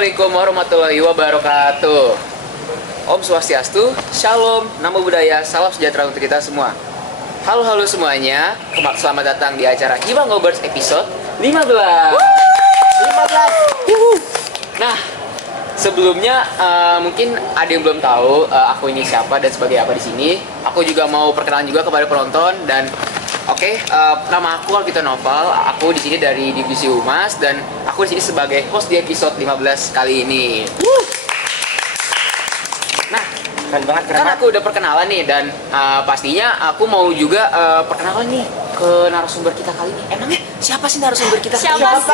Assalamualaikum warahmatullahi wabarakatuh. Om Swastiastu, Shalom, Namo Buddhaya, salam sejahtera untuk kita semua. Halo semuanya, selamat datang di acara Hima Ngobers episode 15. Nah, sebelumnya mungkin ada yang belum tahu aku ini siapa dan sebagai apa di sini. Aku juga mau perkenalan juga kepada penonton dan nama aku Alvito Noval. Aku di sini dari divisi Humas dan aku di sini sebagai host di episode 15 kali ini. Nah, keren banget, karena aku udah perkenalan nih dan pastinya aku mau juga perkenalan nih ke narasumber kita kali ini. Emangnya siapa sih narasumber kita? Siapa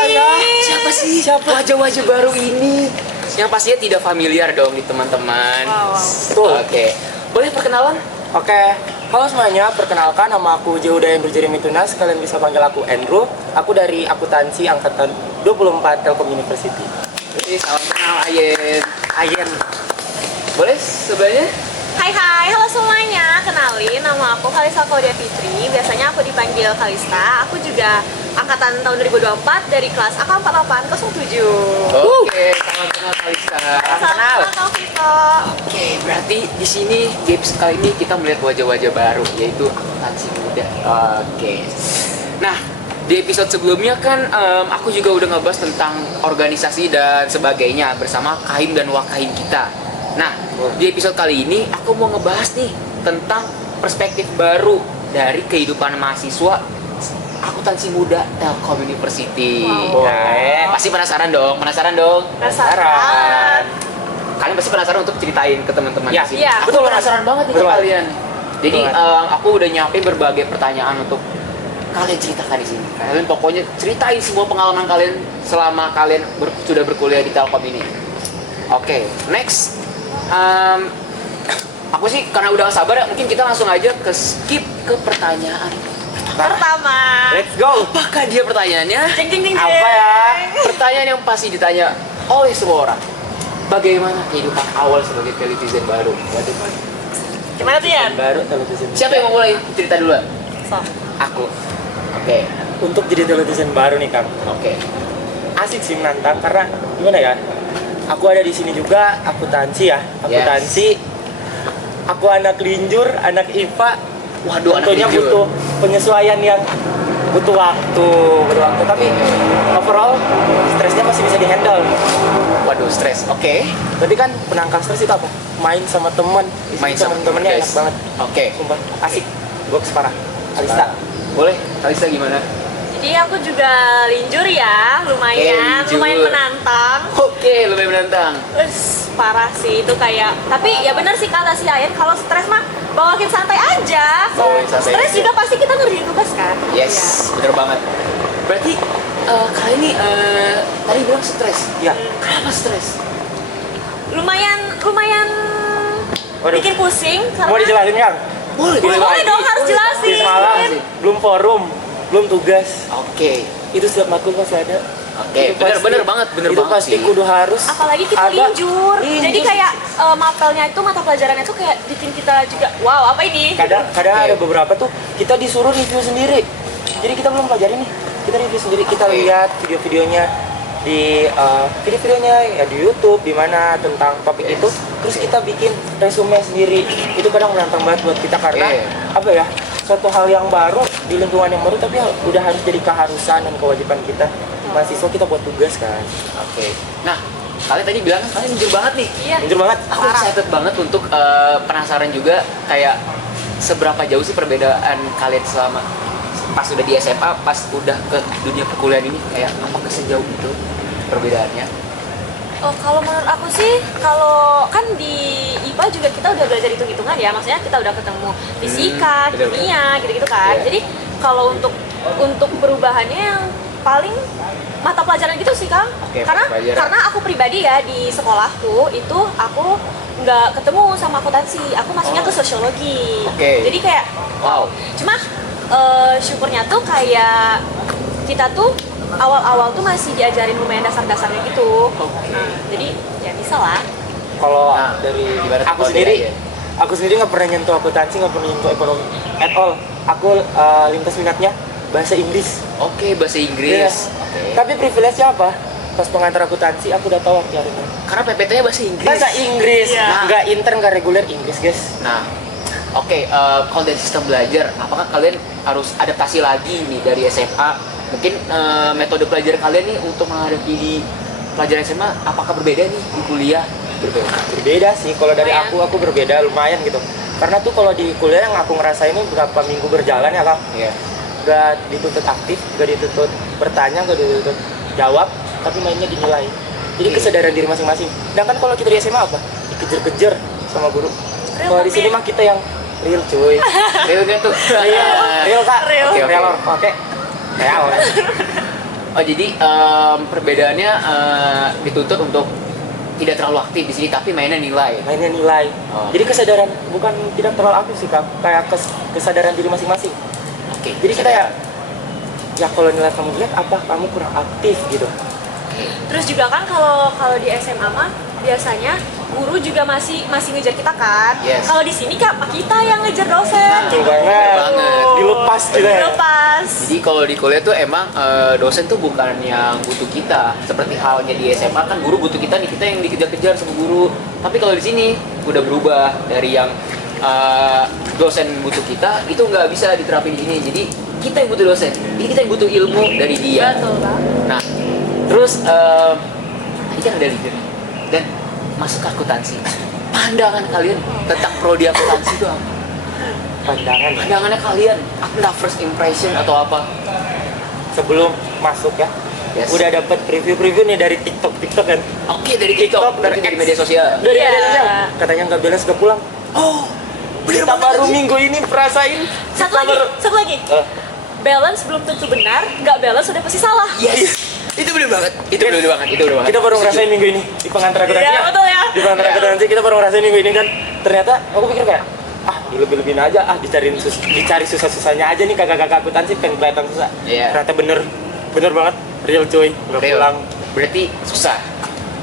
sih? Siapa wajah-wajah baru ini? Yang pastinya tidak familiar dong di teman-teman. Wow. Oke. Boleh perkenalan? Oke, halo semuanya, perkenalkan nama aku Jeuda Andrew Jeremy Tunas, kalian bisa panggil aku Andrew. Aku dari akuntansi angkatan 24 Telkom University. Salam kenal Ayen. Boleh sebelahnya? Hai, halo semuanya. Kenalin, nama aku Kalista Claudia Fitri. Biasanya aku dipanggil Kalista. Aku juga angkatan tahun 2024 dari kelas AK 4807. Oke, salam kenal Kalista. Salam kenal Vito. Oke, berarti di sini di episode kali ini kita melihat wajah-wajah baru, yaitu akuntansi muda. Oke. Nah, di episode sebelumnya kan aku juga udah ngebahas tentang organisasi dan sebagainya bersama Kahim dan Wakahim kita. Nah, di episode kali ini aku mau ngebahas nih tentang perspektif baru dari kehidupan mahasiswa akuntansi muda Telkom University. Wow. Nah, pasti penasaran dong. Penasaran. Kalian pasti penasaran untuk ceritain ke teman-teman Ya, di sini. iya. Aku Betul, penasaran banget nih ke betul. kalian. Jadi Betul. aku udah nyiapin berbagai pertanyaan untuk kalian ceritakan di sini. Kalian pokoknya ceritain semua pengalaman kalian selama kalian sudah berkuliah di Telkom ini. Oke, next. Aku sih karena udah gak sabar ya, mungkin kita langsung aja ke skip ke pertanyaan. Pertama. Let's go! Apakah dia pertanyaannya? Jeng. Apa ya? Pertanyaan yang pasti ditanya oleh semua orang. Bagaimana kehidupan awal sebagai televisi baru? Waduh. Gimana tuh ya? Baru televisi. Siapa yang mau mulai cerita duluan? So. Aku. Oke. Untuk jadi televisi baru nih, Kang. Oke. Asik sih, menantang karena gimana ya? Aku ada di sini juga akuntansi ya. Akuntansi. Aku anak linjur, anak IPA. Waduh, anak tentunya linjur. butuh penyesuaian yang butuh waktu. Tapi overall stresnya masih bisa dihandle. Waduh, stres. Oke. Tapi kan penangkal stres itu apa? Main sama teman. Main sama temen-temennya guys. enak banget. Oke. Sumpah, asik. Gue separah. Alista. Boleh. Kalista gimana? Jadi aku juga linjur ya, lumayan Linjur. menantang. Oke, lumayan menantang. Terus parah sih itu kayak. Tapi ya benar sih kata si Ayen, kalau stres mah bawakin santai aja. Bawain santai Stres aja. juga pasti kita ngerjain tugas kan. Yes, bener banget. Berarti kali ini tadi bilang stres. Ya. Kenapa stres? Lumayan Waduh. bikin pusing karena Mau dijelasin, Kang? Boleh. Boleh dong, harus Di jelasin. semalam belum forum, belum tugas. Oke. Itu setiap matkul pasti ada. Oke, Itu pasti- bener banget itu pasti sih. kudu harus. Apalagi kita ada. linjur. Linjur. Jadi kayak mapelnya itu, mata pelajarannya itu kayak bikin kita juga wow, apa ini? kadang Oke. ada beberapa tuh kita disuruh review sendiri. Jadi kita belum pelajarin nih. Kita review sendiri, kita Oke. lihat video-videonya di video-videonya ya di YouTube di mana tentang topik itu. Terus kita bikin resume sendiri. Itu kadang menantang banget buat kita karena Oke. apa ya? Suatu hal yang baru di lingkungan yang baru, tapi udah harus jadi keharusan dan kewajiban kita. Mahasiswa kita buat tugas kan. Oke. Nah, kalian tadi bilang kalian jujur banget nih. Iya. Jujur banget. Aku excited banget untuk penasaran juga kayak seberapa jauh sih perbedaan kalian selama pas udah di SMA, pas udah ke dunia perkuliahan ini, kayak apakah sejauh itu perbedaannya? Oh, kalau menurut aku sih, kalau kan di IPA juga kita udah belajar hitung-hitungan ya, maksudnya kita udah ketemu fisika, bener. kimia, gitu-gitu kan. Iya. Jadi kalau untuk perubahannya yang paling mata pelajaran gitu sih, Kang. Oke, karena mata pelajaran. karena aku pribadi ya di sekolahku itu aku nggak ketemu sama akuntansi, aku masuknya ke sosiologi. Oke. Jadi kayak Wow. cuma syukurnya tuh kayak kita tuh awal-awal tuh masih diajarin lumayan dasar-dasarnya gitu. Nah, jadi ya bisa lah. Kalau Nah, dari gimana tuh aku kalau sendiri, dari aku sendiri nggak pernah nyentuh akuntansi, nggak pernah nyentuh ekonomi at all. Aku lintas minatnya bahasa Inggris. Oke, bahasa Iya. Inggris. Oke. Tapi privilege-nya apa? pas pengantar akuntansi aku udah tahu arti akuntansi. Karena PPT-nya bahasa Inggris. Bahasa Inggris, Iya. nggak intern, nggak reguler Inggris guys. Nah, oke, kalau dari sistem belajar, apakah kalian harus adaptasi lagi nih dari SMA? Mungkin metode pelajaran kalian nih untuk menghadapi di pelajaran SMA, apakah berbeda nih di kuliah? Berbeda sih, kalau dari Lumayan. aku berbeda lumayan gitu. Karena tuh kalau di kuliah yang aku ngerasain ini berapa minggu berjalan ya Kang, Iya. gak dituntut aktif, gak dituntut bertanya, gak dituntut jawab, tapi mainnya dinilai. Jadi Iya. kesadaran diri masing-masing. Sedangkan kalau kita di SMA apa? Dikejar-kejar sama guru. Real Kalau di tapi sini ya. mah kita yang real cuy. Realnya tuh. Real Kak. Real. Oke, oke. Real or oke. Real. Oh jadi perbedaannya dituntut untuk tidak terlalu aktif di sini, tapi mainnya nilai. Mainnya nilai. Oh. Jadi kesadaran bukan tidak terlalu aktif sih Kak, kayak kesadaran diri masing-masing. Oke. Jadi kita ya kalau nilai kamu lihat apa kamu kurang aktif gitu. Terus juga kan kalau di SMA mah biasanya guru juga masih ngejar kita kan. Yes. Kalau di sini Kak, kita yang ngejar dosen. Nah, Betul banget. bener banget. Dilepas gitu ya. Lepas. Jadi kalau di kuliah tuh emang dosen tuh bukan yang butuh kita. Seperti halnya di SMA kan guru butuh kita nih, kita yang dikejar-kejar sama guru. Tapi kalau di sini udah berubah dari yang dosen butuh kita, itu nggak bisa diterapin di sini. Jadi kita yang butuh dosen, jadi kita yang butuh ilmu dari dia. Betul Kak. Nah, terus tadi kan udah lihat dan masuk ke akuntansi. Pandangan kalian tentang prodi akuntansi itu apa? Pandangan ya. Pandangannya kalian, entah first impression atau apa? Sebelum masuk ya. Yes. Udah dapat preview nih dari TikTok kan. Oke, dari TikTok, dari dari X. media sosial. Dari Iya. media sosial. Katanya nggak beres nggak pulang. Oh, bener Kita banget baru lagi. minggu ini perasain. Satu kita lagi, baru- satu lagi. Balance belum tentu benar, nggak balance udah pasti salah. Yes, itu bener banget. Itu bener banget. Itu bener banget. Kita baru Setuju. ngerasain minggu ini di pengantar akuntansi. Iya, betul ya. Di pengantar Iya. akuntansi kita baru ngerasain minggu ini kan. Ternyata aku pikir kayak dilebih-lebihin aja, dicari susah-susahnya aja nih kakak-kakak akuntansi pengen kelihatan susah. Iya. Ternyata bener banget real cuy, nggak Real. pulang. Berarti susah.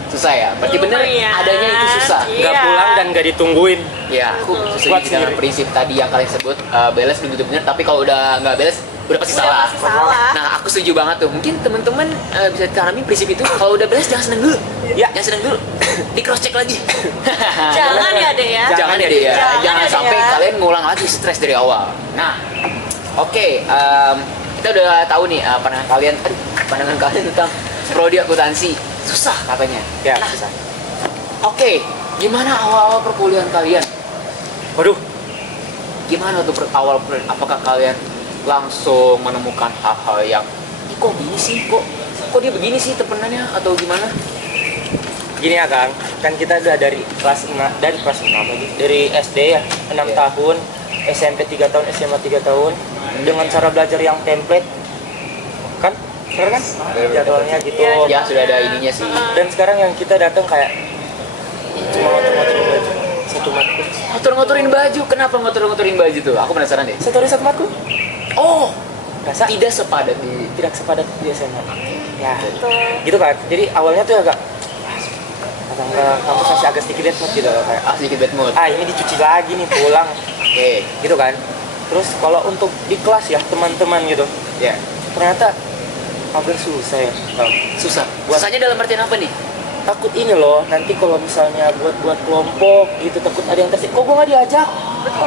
Susah ya. Berarti bener Lumayan. adanya itu susah. Iya. Nggak pulang dan nggak ditungguin. Ya, aku Betul. setuju Kuat dengan sendiri. prinsip tadi yang kalian sebut, balance belum tentu benar, tapi kalau udah nggak balance udah pasti Udah salah. pasti salah. Nah, aku setuju banget tuh. Mungkin teman-teman bisa tanami prinsip itu. Kalau udah balance jangan seneng dulu. Ya. Jangan seneng dulu. Di cross check lagi. Jangan ya deh ya. Jangan ya deh ya. Jangan Jangan ya, Dek, sampai ya. kalian ngulang lagi stres dari awal. Nah, oke, kita udah tahu nih pandangan kalian tentang prodi akuntansi. Susah katanya. Ya, Nah, susah. Oke, gimana awal-awal perkuliahan kalian? Waduh, Gimana tuh apakah kalian langsung menemukan hal-hal yang "Ih, kok gini sih, kok dia begini sih temenannya atau gimana? gini ya Kang, kan kita udah dari kelas 6 lagi, dari SD ya 6 Iya. tahun, SMP 3 tahun, SMA 3 tahun dengan cara belajar yang template kan, bener kan? Jadwalnya gitu. Iya, Ya sudah ada ininya sih. Dan sekarang yang kita datang kayak cuma ngotor-ngotorin baju satu matkul. Ngotor-ngotorin baju, kenapa ngotor-ngotorin baju tuh? Aku penasaran deh. Satu hari satu matkul. Oh, Rasa tidak sepadat di tidak sepadat di SMA. Ya, Betul. gitu kan. Jadi awalnya tuh agak datang ke kampus masih agak sedikit bad mood gitu kayak sedikit bad mood. ini dicuci lagi nih pulang Oke, gitu kan. Terus kalau untuk di kelas ya teman-teman gitu ya. ternyata agak susah ya Bang. Susah. Susahnya dalam artian apa nih? Takut ini loh nanti kalau misalnya buat kelompok gitu takut ada yang tersinggung kok gue nggak diajak.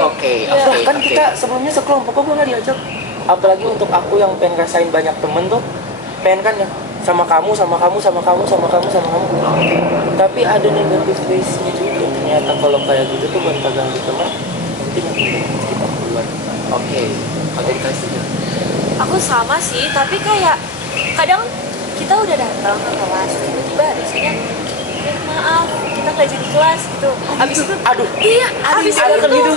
Oke, Iya. oke, Kan oke. kita sebelumnya sekelompok kok gue nggak diajak. Apalagi untuk aku yang pengen rasain banyak temen tuh pengen kan ya sama kamu tapi ada negatif face-nya juga ternyata kalau kayak gitu tuh gonta ganti teman nanti kita keluar. Oke. Kalau dari kalian setuju? Aku sama sih, tapi kayak kadang kita udah datang ke kelas, tiba-tiba ada isinya maaf, kita nggak jadi kelas gitu. Abis itu, Aduh, iya, abis ada itu kan gitu?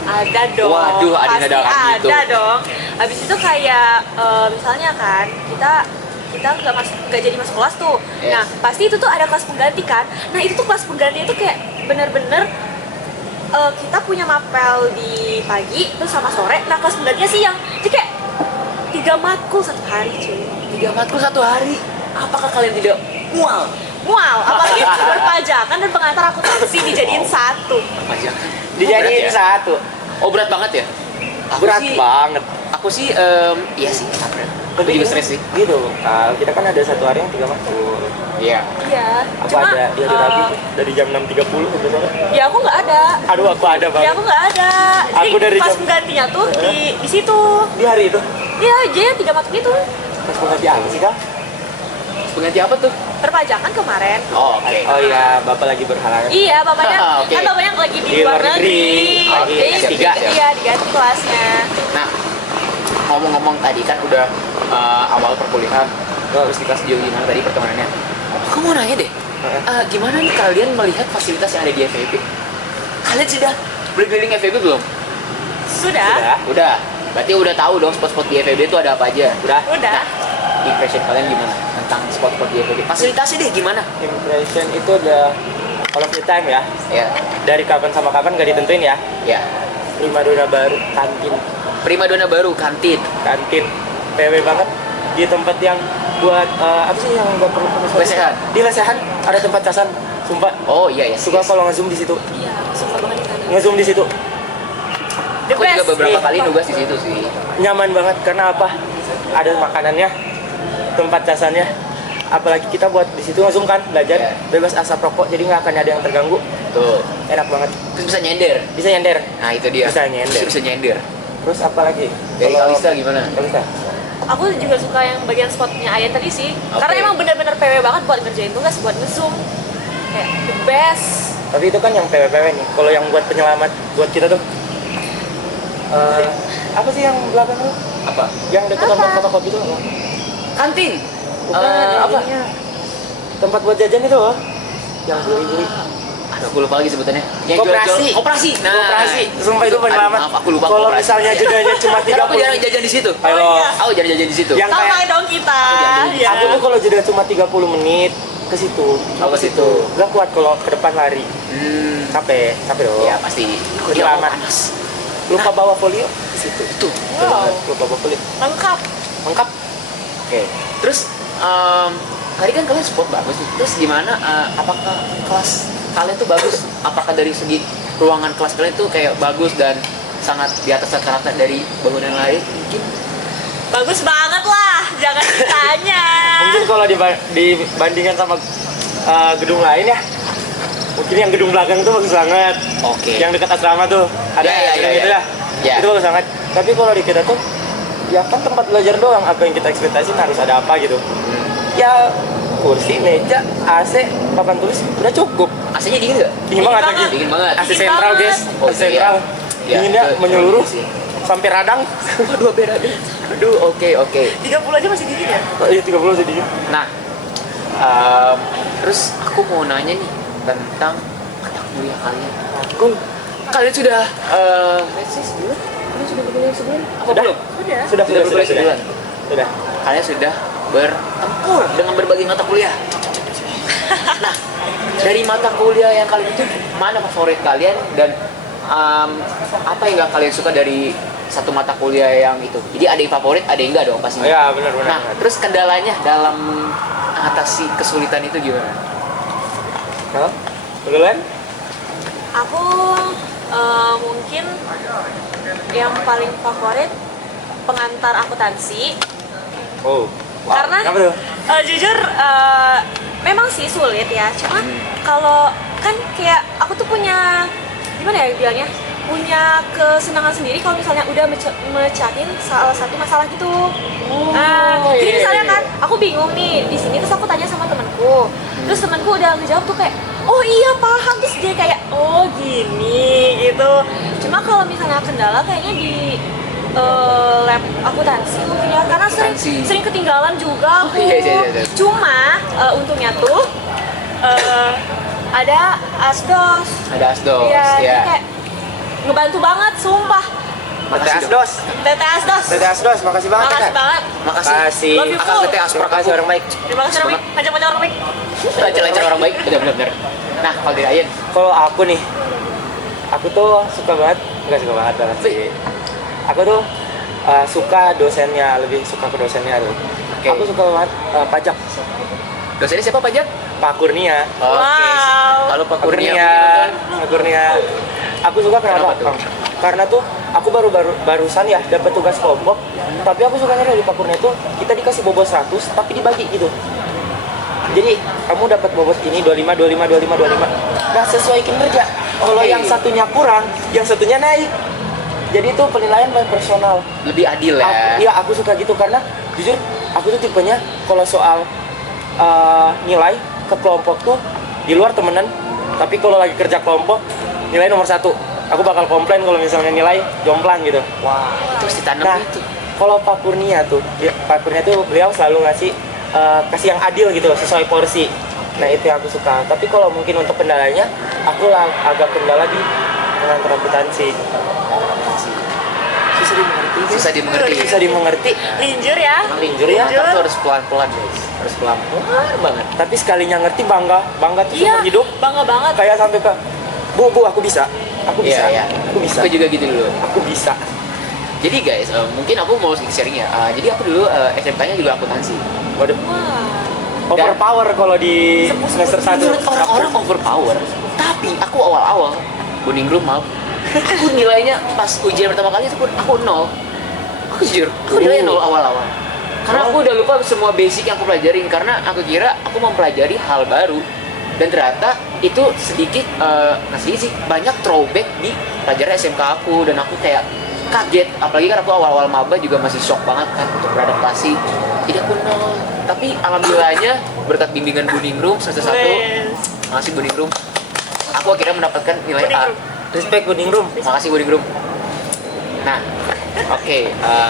ada dong. Waduh, ada pasti dadakan gitu. ada dong. Abis itu kayak misalnya kan kita nggak jadi masuk kelas tuh. Yes. Nah pasti itu tuh ada kelas pengganti kan. Nah itu tuh kelas pengganti itu kayak bener-bener kita punya mapel di pagi terus sama sore. Nah kelas penggantinya siang. Jadi kayak 3 matkul satu hari cuy. 3 matkul satu hari. Apakah kalian tidak mual? Mual, apalagi perpajakan dan pengantar akuntansi dijadiin satu. Perpajakan. Dijadiin Berat ya? satu. Oh berat banget ya? berat banget. Aku sih iya sih capek. Aku Tapi juga ini stres sih. gitu kita kan ada satu hari yang 3 matkul. Iya. Iya. Aku ada di hari Rabu tuh, dari jam 6.30 sampai sore. Ya aku nggak ada. Aduh aku ada Ya banget aku nggak ada. Jadi Aku dari pas jam- penggantinya tuh di situ. di hari itu. Iya, jadi 3 matkul itu. Pas pengganti apa sih kak? Pengganti apa tuh? Perpajakan kemarin. Oh, oke. Oh iya bapak lagi berhalangan. Iya, bapaknya Oke. kan bapaknya lagi di Di luar luar negeri. negeri. Lagi Jadi S3. iya diganti kelasnya. Nah, ngomong-ngomong tadi kan udah awal perkuliahan, terus di kelas jauh gimana tadi pertemanannya? Aku mau nanya deh, gimana nih kalian melihat fasilitas yang ada di FEB? Kalian sudah berkeliling FEB belum? Sudah. Udah. Berarti udah tahu dong spot-spot di FEB itu ada apa aja? Udah. Udah. Impression kalian gimana tentang spot-spot di FEB? Fasilitasnya deh gimana? Impression itu udah all of the time ya. Ya, Dari kapan sama kapan gak ditentuin ya. ya. Primadona baru kantin. Primadona baru kantin. Kantin PW banget di tempat yang buat apa sih yang nggak perlu pakai sepatu? Lesehan. Di lesehan ada tempat casan sumpah Oh iya ya. suka kalau ngezoom di situ Iya, suka banget di sana. ngezoom di situ The Aku juga best. beberapa Ih. kali nugas di situ sih. nyaman banget karena apa ada makanannya tempat casannya apalagi kita buat di situ ngezoom kan belajar Iya. bebas asap rokok jadi nggak akan ada yang terganggu Tuh. enak banget Terus bisa nyender. bisa nyender Nah itu dia. Bisa nyender. Bisa nyender. terus apa lagi Dari Kalau- Kalista gimana? Kalista Aku juga suka yang bagian spotnya Ayan tadi sih. Oke. Karena emang bener-bener PW banget buat ngerjain tugas, buat nge-zoom. Kayak the best. tapi itu kan yang PW-PW nih kalau yang buat penyelamat buat kita tuh apa sih yang belakang tuh Apa? yang dekat Apa? tempat fotokopi itu apa? Kantin. Bukan, yang Apa? ininya. Tempat buat jajan itu loh. Yang beli-beli. Aduh, aku lupa lagi sebutannya. Yang Koperasi. jual-jual- Koperasi. Nah, Koperasi. Sumpah itu penyelamat. Aduh, maaf, aku lupa Kalau koperasi. misalnya jedanya cuma Karena aku 30. jarang jajan di situ. Ayo. Oh, iya. Aku jarang jajan di situ. Yang Sama kayak dong kita. jangan- Iya. aku tuh kalau jeda cuma 30 menit ke situ. Oh, ke situ. Gak kuat kalau ke depan lari. Capek dong. Ya pasti. Aku di Penyelamat. panas. Lupa bawa folio ke situ. Itu. Betul banget. Lupa bawa folio. Lengkap. Lengkap. Oke. Terus tadi kan kalian spot bagus nih. Terus gimana? Apakah kelas kalian tuh bagus? Apakah dari segi ruangan kelas kalian tuh kayak bagus dan sangat di atas rata-rata dari bangunan lain? Mungkin. Bagus banget lah. Jangan ditanya. Mungkin kalau dibandingkan sama gedung lain ya. Mungkin yang gedung belakang tuh bagus banget. Oke. Yang dekat asrama tuh ada Ya, gedung itu ya. Ya. Itu bagus banget. Tapi kalau di kita tuh ya kan tempat belajar doang, apa yang kita ekspektasiin harus ada apa gitu. Ya kursi, meja, AC, papan tulis udah cukup. AC-nya dingin nggak? Dingin banget lagi. Dingin banget. AC Dingin sentral banget. guys, Oh, AC sentral. iya. Dinginnya Ya, menyeluruh sih. sampai radang. Aduh, beda deh. Aduh, oke. 30 aja masih dingin ya? Oh, iya 30 sih dingin. Nah, terus aku mau nanya nih tentang mata kuliah kalian. Kalian sudah resis dulu? Kalian sudah berkuliah sebulan? Apa Sudah. belum? Udah. Sudah berkuliah sebulan. Sudah. Kalian sudah bertempur dengan berbagai mata kuliah. Nah, dari mata kuliah yang kalian itu mana favorit kalian dan apa yang gak kalian suka dari satu mata kuliah yang itu? Jadi ada yang favorit, ada yang enggak dong pastinya. Ya benar. Nah, terus kendalanya dalam mengatasi kesulitan itu gimana? Hah? Duluan? Aku mungkin yang paling favorit pengantar akuntansi. Oh. Karena Kenapa tuh? jujur memang sih sulit ya. Cuma kalau kan kayak aku tuh punya gimana ya bilangnya? Punya kesenangan sendiri kalau misalnya udah mecahin salah satu masalah gitu. Jadi misalnya kan aku bingung nih di sini terus aku tanya sama temanku. Terus temanku udah ngejawab tuh kayak, "Oh iya paham." Terus dia kayak, "Oh gini." gitu. Cuma kalau misalnya kendala kayaknya di lab akuntansi mungkin ya karena Akuntansi. sering ketinggalan juga aku. Iya. Cuma untungnya tuh ada asdos. Ada asdos, Iya, ya. jadi kayak ngebantu banget, sumpah. Tete Asdos. Tete asdos. Tete Asdos, makasih banget. Makasih Tete. banget. Makasih. Makasih. Love you, Akang Fu. tete asprak Terima kasih orang baik. Terima kasih Romi, ngajak-ngajak orang baik. Lancar-lancar orang baik, benar-benar. Nah, kalau dari Ayen, Kalau aku nih, aku tuh suka banget, nggak suka banget sih. Aku tuh suka dosennya, lebih suka ke dosennya tuh. Oke. Aku suka banget pajak, dosennya siapa Pak Jat? Pak Kurnia. Oke. Wow. Kalau Pak Pak Kurnia, Kurnia, Pak Kurnia. Aku suka kenapa? Kenapa tuh? Karena tuh aku barusan ya dapat tugas kelompok, tapi aku sukanya dari Papurnya tuh kita dikasih bobot 100 tapi dibagi gitu. Jadi kamu dapat bobot ini 25 25 25 25. Nah, sesuai kinerja. Kalau yang satunya kurang, yang satunya naik. Jadi itu penilaian by personal. Lebih adil ya. Iya, aku suka gitu karena jujur aku tuh tipenya kalau soal nilai ke kelompok tuh di luar temenan, tapi kalau lagi kerja kelompok nilai nomor 1. Aku bakal komplain kalau misalnya nilai jomplang gitu. Wah, terus ditanam Nah, itu. kalau Pak Kurnia tuh, beliau selalu ngasih kasih yang adil gitu sesuai porsi. Nah, itu yang aku suka. Tapi kalau mungkin untuk kendalanya, aku agak kendala di pengantar akuntansi. Susah dimengerti. Bisa dimengerti. Linjur ya. Emang linjur ya, Linjur. kan tuh harus pelan-pelan guys. Harus pelan-pelan banget. Tapi sekalinya ngerti bangga tuh Iya, seumur hidup. bangga banget. Kayak sampai ke Bu, aku bisa. Aku bisa. Iya, iya. Aku bisa. Aku juga gitu dulu. Aku bisa. Jadi guys, mungkin aku mau sedikit sharing ya. Jadi aku dulu SMK-nya juga akuntansi. Waduh, Wah. overpower kalau di semester 1. Menurut orang-orang overpower, tapi aku awal-awal Boning Room maaf. Aku nilainya pas ujian pertama kali itu pun aku 0. Aku jujur, aku nilainya 0 awal-awal. Karena aku udah lupa semua basic yang aku pelajarin karena aku kira aku mempelajari hal baru dan ternyata itu sedikit nggak sedikit sih banyak throwback di pelajaran SMK aku dan aku kayak kaget, apalagi kan aku awal-awal maba juga masih shock banget kan untuk beradaptasi. Jadi aku 0. Tapi alhamdulillahnya berkat bimbingan Boning Room semester 1, makasih Boning Room, aku akhirnya mendapatkan nilai Boning A. Room. Respect Boning Room. Makasih Boning Room. Nah, oke,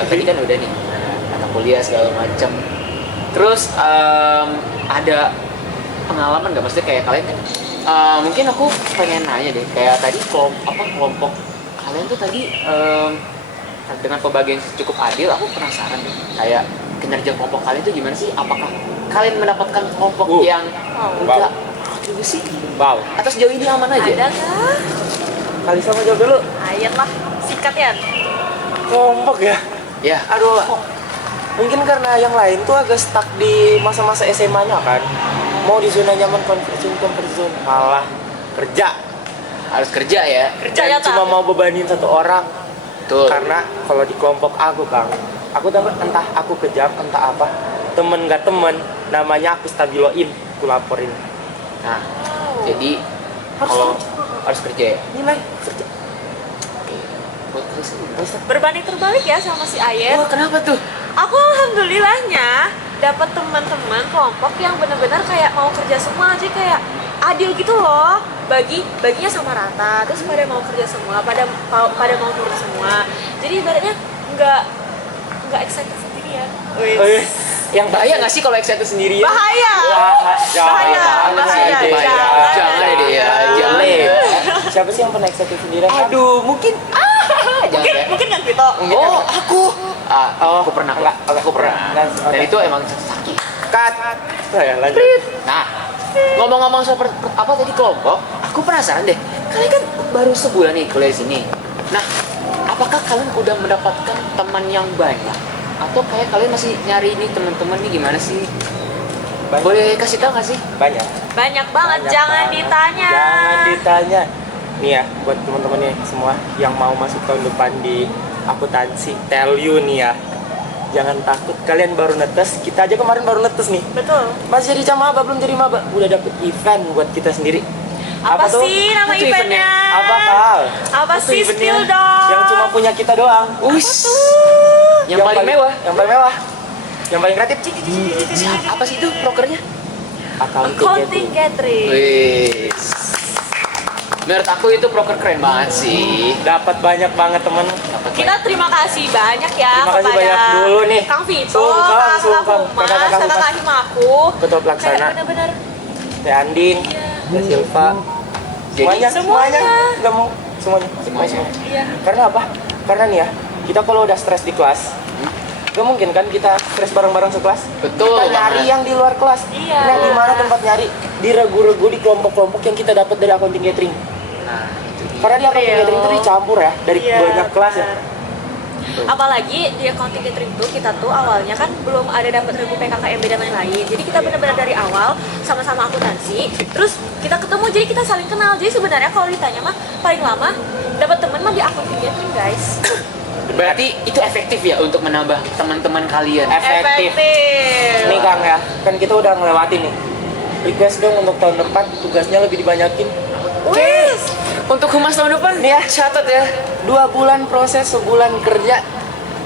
tadi kan udah nih anak kuliah segala macam. Terus ada pengalaman nggak? Maksudnya kayak kalian kan? Mungkin aku pengen nanya deh, kayak tadi kelompok kalian tuh tadi dengan pembagian cukup adil, aku penasaran deh. Kayak kinerja kelompok kalian tuh gimana sih? Apakah kalian mendapatkan kelompok yang enggak adil sih? Wow. Atau sejauh ini aman aja? Ada nggak? Kali sama jawab dulu. Ayan lah, sikat ya. Kelompok ya. Ya. Aduh, mungkin karena yang lain tuh agak stuck di masa-masa SMA-nya kan. Mau di zona nyaman comfort zone, malah kerja. Harus kerja ya. Kerja Dan nyata. cuma mau bebanin satu orang. Betul. Karena kalau di kelompok aku, Kang, aku tahu entah aku kejam, entah apa, temen gak temen, namanya aku stabiloin, aku laporin. Nah, jadi kalau harus kerja ya. Nilai kerja. Oke. Buat terus. Berbanding terbalik ya sama si Ayen. Wah, kenapa tuh? Aku alhamdulillahnya dapat teman-teman kelompok yang benar-benar kayak mau kerja semua aja, kayak adil gitu loh, baginya sama rata, terus pada mau kerja semua, pada mau turun semua, jadi ibaratnya nggak excited sendirian. Oh, iya. Yang Bahaya nggak sih kalau excited sendirian? Bahaya. Bahaya. Bahaya. Jangan deh ya, jangan ya. Siapa sih yang pernah excited sendirian? Kan? Aduh, mungkin jangan ya. Mungkin nggak gitu. Oh, aku pernah. Enggak, Aku pernah. enggak, Dan oke. itu emang sakit. Cut. Oh ya, lanjut. Nah, ngomong-ngomong soal apa tadi kelompok, aku penasaran deh. Kalian kan baru sebulan nih kuliah di sini. Nah, apakah kalian udah mendapatkan teman yang banyak? Atau kayak kalian masih nyari nih teman-teman nih gimana sih? Banyak. Boleh kasih tahu nggak sih? Banyak. Banyak banget, Banyak jangan banget. ditanya. Jangan ditanya. Nih ya, buat teman-teman nih semua yang mau masuk tahun depan di akuntansi, tell you nih ya. Jangan takut, kalian baru netes. Kita aja kemarin baru netes nih. Betul. Masih jadi maba, belum jadi maba. Udah dapet event buat kita sendiri. Apa tuh? sih nama Apa tuh eventnya? Apa Kal? Apa Itu sih, eventnya spill dong? yang cuma punya kita doang. Yang paling mewah. Yang paling mewah. Yang paling kreatif. Apa sih itu prokernya? Accounting Catering. Wih. Menurut aku itu proker keren banget sih. Dapat banyak banget temen. Dapat Kita terima kasih banyak ya Terima kasih kepada banyak dulu nih. Kang Vito, Sungkem, Kak sungkem. Humas, Kakak Kakak Humas. Kahimaku. Ketua pelaksana. Kayak bener-bener Teh Andin, Teh Silva. Jadi Semuanya. Nggak mau semuanya. Semuanya. iya. Karena apa? Karena nih ya, kita kalau udah stres di kelas, gak mungkin kan kita stres bareng-bareng sekelas. Betul Kita nyari banget. yang di luar kelas. Iya. Nah, di mana tempat nyari? Di regu-regu di kelompok-kelompok yang kita dapat dari accounting catering. Nah, itu dia. Karena di accounting Real. catering itu dicampur ya dari Iya, banyak kelas ya. bener. Apalagi di accounting catering tuh kita tuh awalnya kan belum ada dapat regu PKKMB dan lain-lain. Jadi kita benar-benar dari awal sama-sama akuntansi. Terus kita ketemu, jadi kita saling kenal. Jadi sebenarnya kalau ditanya mah paling lama dapat teman mah di akun gathering guys. Berarti itu efektif ya untuk menambah teman-teman kalian. Efektif. Nih Kang ya, kan kita udah ngelewatin nih. Request dong untuk tahun depan tugasnya lebih dibanyakin. Wis. Untuk humas tahun depan Nih ya. catat ya. 2 bulan proses, sebulan kerja.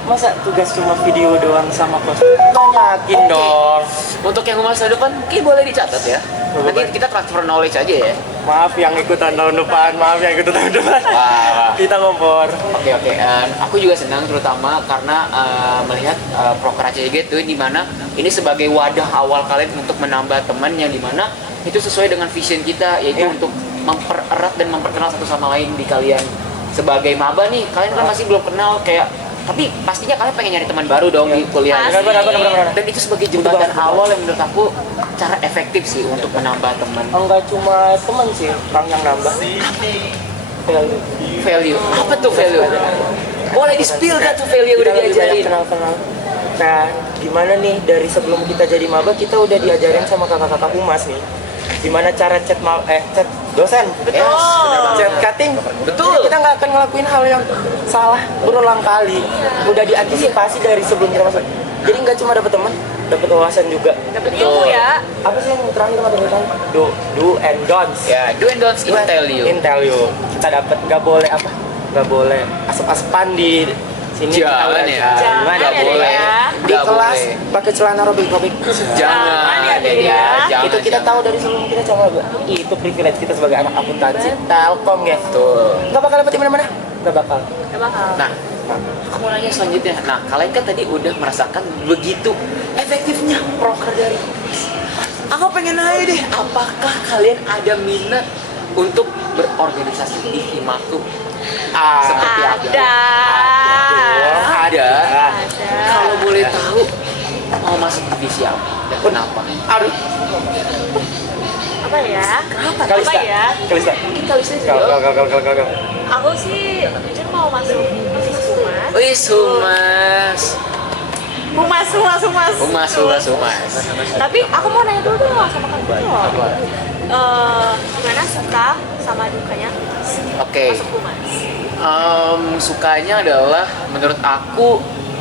Masa tugas cuma video doang sama post? Banyakin dong. Untuk yang humas tahun depan mungkin boleh dicatat ya. Nanti kita transfer knowledge aja ya. Maaf yang ikutan tahun depan, maaf yang ikutan tahun depan. Wah. Kita ngompor. Oke, aku juga senang terutama karena melihat Proker ACG itu di mana ini sebagai wadah awal kalian untuk menambah teman yang dimana itu sesuai dengan vision kita, yaitu Ya. untuk mempererat dan memperkenal satu sama lain di kalian sebagai maba nih. Kalian kan masih belum kenal kayak, tapi pastinya kalian pengen nyari teman baru dong di kuliah. Pasti. Benar. Dan itu sebagai jembatan awal yang menurut aku cara efektif sih untuk menambah teman. Enggak cuma temen sih, Kang yang nambah. Value. Value. Apa tuh value? Boleh di-spill gak tuh value udah diajarin? Kenal. Nah, gimana nih dari sebelum kita jadi maba kita udah diajarin sama kakak-kakak humas nih. Gimana cara chat dosen? Yes, benar banget. Chat cutting. Betul. Kita nggak akan ngelakuin hal yang salah berulang kali. Udah diantisipasi dari sebelum kita masuk. Jadi nggak cuma dapat teman, dapat wawasan juga. Dapat ilmu ya. Apa sih yang terakhir sama teman? Do and don'ts. Ya, do and don'ts intel you. Intel you. Kita dapat nggak boleh apa? Nggak boleh asap-asapan di sini. Kita Jangan udah- ya. Gimana? Nggak ya, boleh. ya. Di Nggak kelas boleh. pakai celana robek-robek. Jangan Jangan ya, ya. Jangan. Itu kita jangan. tahu dari sebelum kita coba. Itu privilege kita sebagai anak akuntansi Telkom guys. Betul. Nggak bakal dapet di mana-mana. Nggak bakal. Gak bakal. Nah, aku mau nanya selanjutnya. Nah, kalian kan tadi udah merasakan begitu efektifnya proker dari Humas. Aku pengen nanya deh, apakah kalian ada minat untuk berorganisasi di Himatu? Seperti apa? Ada. Ada. Ada. Kalau boleh tahu, mau masuk divisi apa dan kenapa? Aduh. Apa ya? Apa Kalista. ya? Kalista. Mungkin kalian Kal, jawab. kal. Aku sih jujur mau masuk divisi humas. Wis Humas. Humas. Tapi aku mau nanya dulu dong sama kamu dong. Apa? Gimana suka sama dukanya Oke. masuk humas? Sukanya adalah menurut aku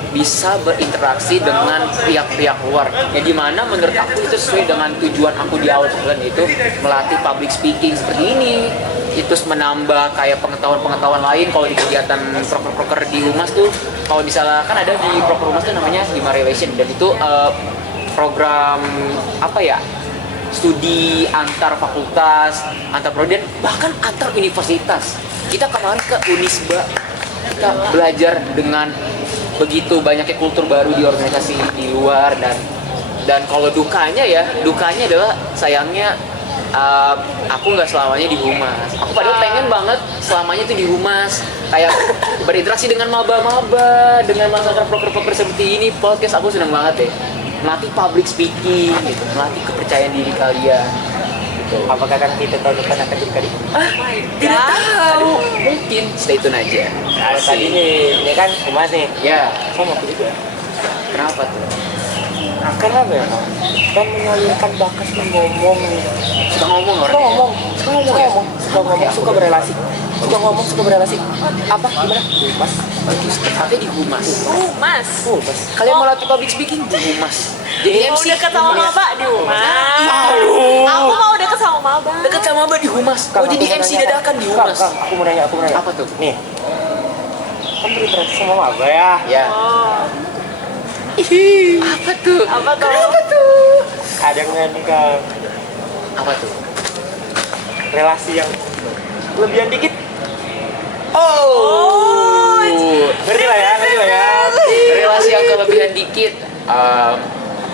bisa berinteraksi dengan pihak-pihak luar. Ya dimana menurut aku itu sesuai dengan tujuan aku di awal bulan, yaitu melatih public speaking seperti ini. Itu menambah kayak pengetahuan-pengetahuan lain kalau di kegiatan proker-proker di Humas tuh. Kalau misalnya kan ada di proker Humas tuh namanya Hima Relation, dan itu program apa ya? Studi antar fakultas, antar prodi, dan bahkan antar universitas. Kita kemarin ke Unisba, kita belajar dengan begitu banyaknya kultur baru di organisasi di luar. Dan kalau dukanya adalah sayangnya aku nggak selamanya di Humas. Aku padahal pengen banget selamanya itu di Humas, kayak berinteraksi dengan maba-maba, dengan masyarakat proker-proker seperti ini. Podcast aku seneng banget ya, melatih public speaking gitu, melatih kepercayaan diri kalian gitu. Apakah kan kita tahun depan akan jadi kadip? Tidak tahu, mungkin stay tune aja. Kalau tadi nih, ini kan humas nih. Ya, Saya mau juga. kenapa tuh? Akan apa ya? Kan menyalurkan bakat ngomong nih. Suka ngomong Suka orangnya. ngomong, Suka ngomong ya? suka berelasi. Suka berelasi. Apa? Gimana? Humas. Bagus, tepatnya di Humas. Humas. Humas. Kalian mau latih public speaking di Humas. Jadi Mau MC deket sama maba di humas. Aduh. Aku mau deket sama maba. Deket sama Mbak di Humas. Kang, Mau jadi aku mau MC nanya, dadakan di Kang, Humas. Kang, aku mau nanya. Apa tuh? Nih, kan berinteraksi sama maba ya. Ya. Oh, Apa tuh? apa tuh? Apa tuh? Ada nggak nih Kang? Apa tuh? Relasi yang lebihan dikit? Oh. Ngerti lah ya. Relasi yang kelebihan dikit.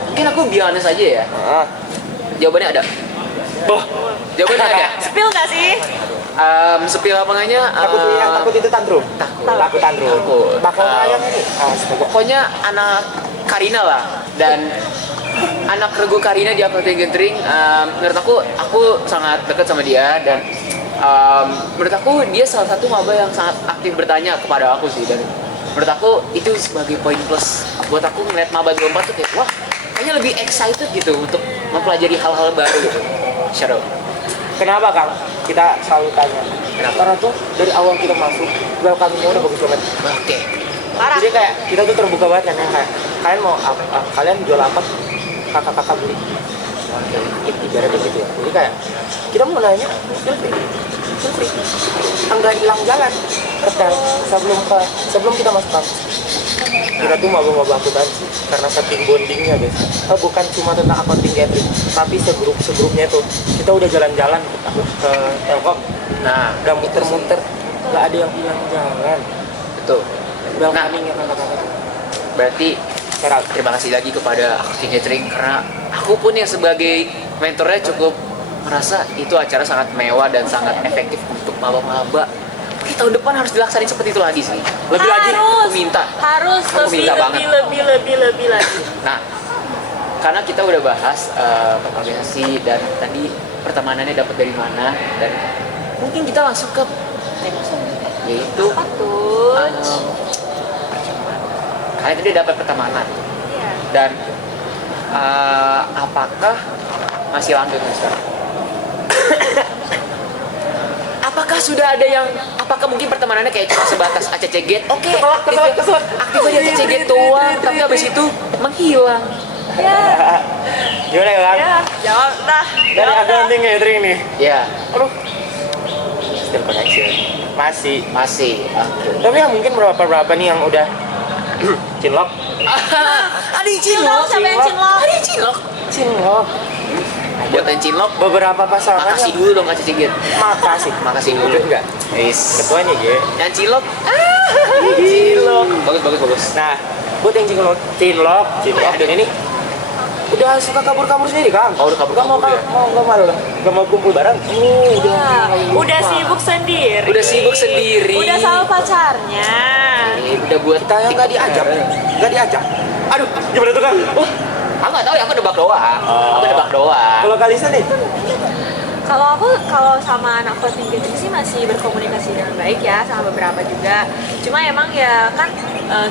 Mungkin aku biasa aja ya. Ah. Jawabannya ada. Boh, Jawabannya ada. Spill gak sih? Sepil lapangannya. takut itu tantrum. Takut tantrum. Takut. Bakal ayam ini. Astaga. Pokoknya anak Karina lah, dan anak regu Karina di Akademi Gentring. Menurut aku sangat dekat sama dia, dan menurut aku dia salah satu maba yang sangat aktif bertanya kepada aku sih, dan menurut aku itu sebagai poin plus buat aku ngeliat maba 24 tuh kayak wah, kayaknya lebih excited gitu untuk mempelajari hal-hal baru gitu. Shadow. Kenapa Kang? Kita selalu tanya. Kenapa? Karena tuh dari awal kita masuk, welcome-nya udah bagus banget. Oke. Parah. Jadi kayak kita tuh terbuka banget kan, kayak kalian mau kalian jual apa, kakak-kakak beli. Ibaratnya gitu ya. Jadi kayak kita mau nanya, feel free. Enggak hilang jalan. Pertama, sebelum kita masuk kampus, kita tuh mabuk-mabuk akuntansi karena saking bondingnya guys. Bukan cuma tentang accounting gathering, tapi segrupnya tuh kita udah jalan-jalan ke Telkom. Nah, Udah muter-muter, nggak ada yang hilang jalan. betul. Welcoming-nya kakak-kakak. Berarti terima kasih lagi kepada Accounting Gathering karena aku pun yang sebagai mentornya cukup merasa itu acara sangat mewah dan sangat efektif untuk maba-maba. Oke, tahun depan harus dilaksanain seperti itu lagi sih. Lebih lagi, aku minta. Harus Aku minta banget. lebih lagi. Nah, karena kita udah bahas organisasi dan tadi pertemanannya dapat dari mana dan mungkin kita langsung ke tema selanjutnya yaitu Apa tuh? kalian tadi dapat pertemanan Iya. dan apakah masih lanjut nih sekarang? Apakah mungkin pertemanannya kayak cuma sebatas ACC Gate? Oke, aktif aja ACC Gate doang, tapi habis itu menghilang. Ya. Gimana ya, Bang? Ya, jawab dah. Dari accounting gathering nih. Ya, Aduh. Still connection. Masih. Oke. Tapi yang mungkin berapa nih yang udah cinlok? Ada yang Lu tahu siapa yang cinlok? Ada yang cinlok. Cinlok. Buat yang cinlok, Beberapa pasangan makasih yang dulu dong ACC Gate. Makasih dulu. Wujud nggak? Yes. Ketuanya, Ge. Yang cilok. Cilok. Bagus. Nah, buat yang cinlok dan ini udah suka kabur sendiri, Kang. Oh, udah kabur-kabur ya? Gak mau kumpul bareng. Wah, udah sibuk sendiri. Udah sama pacarnya. Udah buat Kita yang nggak diajak. Aduh, gimana tuh, Kang? Aku nggak tahu ya, aku nebak doang. Kalau Kalisa nih, Kalau sama anak coaching gitu sih masih berkomunikasi dengan baik ya, sama beberapa juga. Cuma emang ya kan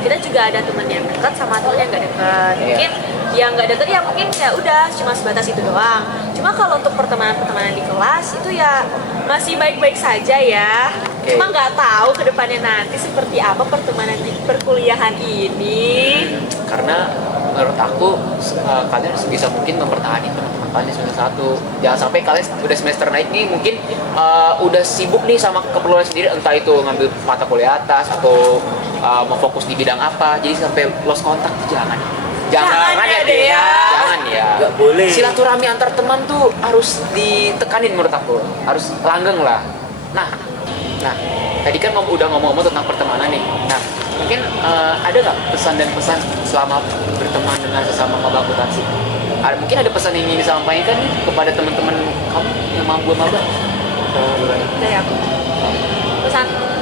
kita juga ada temen yang dekat sama temen yang nggak dekat. Iya. Mungkin yang nggak deket ya mungkin ya udah cuma sebatas itu doang. Cuma kalau untuk pertemanan di kelas itu ya masih baik-baik saja ya. Oke. Cuma nggak tahu kedepannya nanti seperti apa pertemanan di perkuliahan ini. karena menurut aku kalian harus bisa mungkin mempertahankan teman-teman kalian di semester 1. Jangan sampai kalian udah semester naik nih mungkin udah sibuk nih sama keperluan sendiri, entah itu ngambil mata kuliah atas atau mau fokus di bidang apa, jadi sampai lost kontak tuh jangan ya, Dea. Jangan ya. nggak boleh. Silaturahmi antar teman tuh harus ditekanin menurut aku, harus langgeng lah. Nah, tadi kan udah ngomong-ngomong tentang pertemanan nih. Nah, mungkin ada nggak pesan dan pesan selama berteman dengan sesama maba akuntansi? Mungkin ada pesan yang ingin disampaikan nih kepada teman-teman kamu yang maba. Dari aku.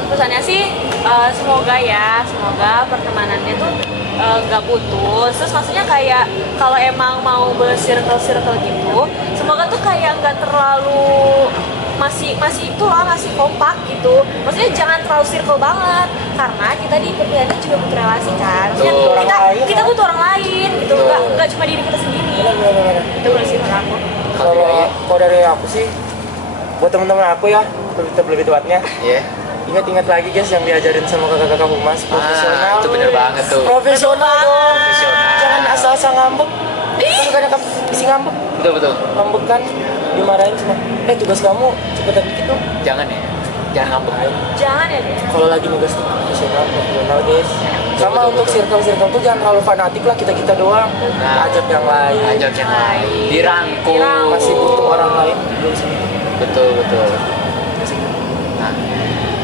Pesannya sih semoga pertemanannya tuh nggak putus. Terus maksudnya kayak kalau emang mau bercircle gitu, semoga tuh kayak nggak terlalu masih itu lah, masih kompak gitu. Maksudnya jangan terlalu circle banget karena kita di perkuliahan juga butuh relasi kan. Maksudnya kita butuh orang lain gitu, nggak cuma diri kita sendiri. Itu sih menurut aku. Kalau dari aku sih, buat teman-teman aku ya, lebih tepatnya, Iya. ingat lagi guys yang diajarin sama kakak-kakak humas, profesional. Itu bener banget tuh. Profesional dong. Profesional. Jangan asal-asal ngambek. Kan kadang isi ngambek, Betul. ngambek kan dimarahin cuma, tugas kamu cepetan dikit dong. Jangan ngambek. Jangan ya deh. Kalau lagi nugas tuh profesional guys. Sama Betul, untuk circle tuh jangan terlalu fanatik lah, kita doang. Nah. Ajak yang lain. Ajak yang lain. Dirangkul. Masih butuh orang lain. Betul. Nah,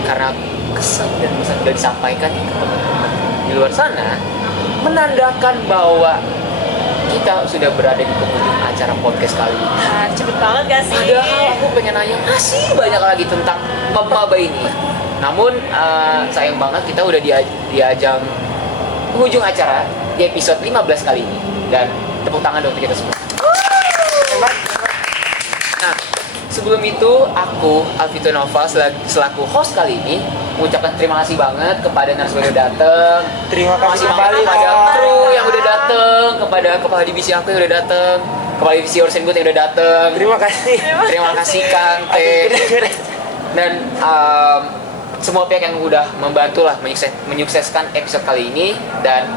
karena kesan dan pesan sudah disampaikan ke teman-teman di luar sana, menandakan bahwa kita sudah berada di penghujung acara podcast kali ini. Nah, cepet banget gak sih? Padahal aku pengen nanya masih banyak lagi tentang maba ini. Namun sayang banget kita udah di ajang penghujung acara di episode 15 kali ini. Dan tepuk tangan dong untuk kita semua. Nah, sebelum itu aku Alvito Nova selaku host kali ini mengucapkan terima kasih banget kepada narasumber yang datang. Terima kasih banget kembali kepada Kak. kru yang udah datang, kepada kepala divisi aku yang udah datang, kepala divisi Orsen Good yang udah datang. Terima kasih. Terima kasih Kang T. Dan semua pihak yang udah membantu lah menyukseskan episode kali ini. Dan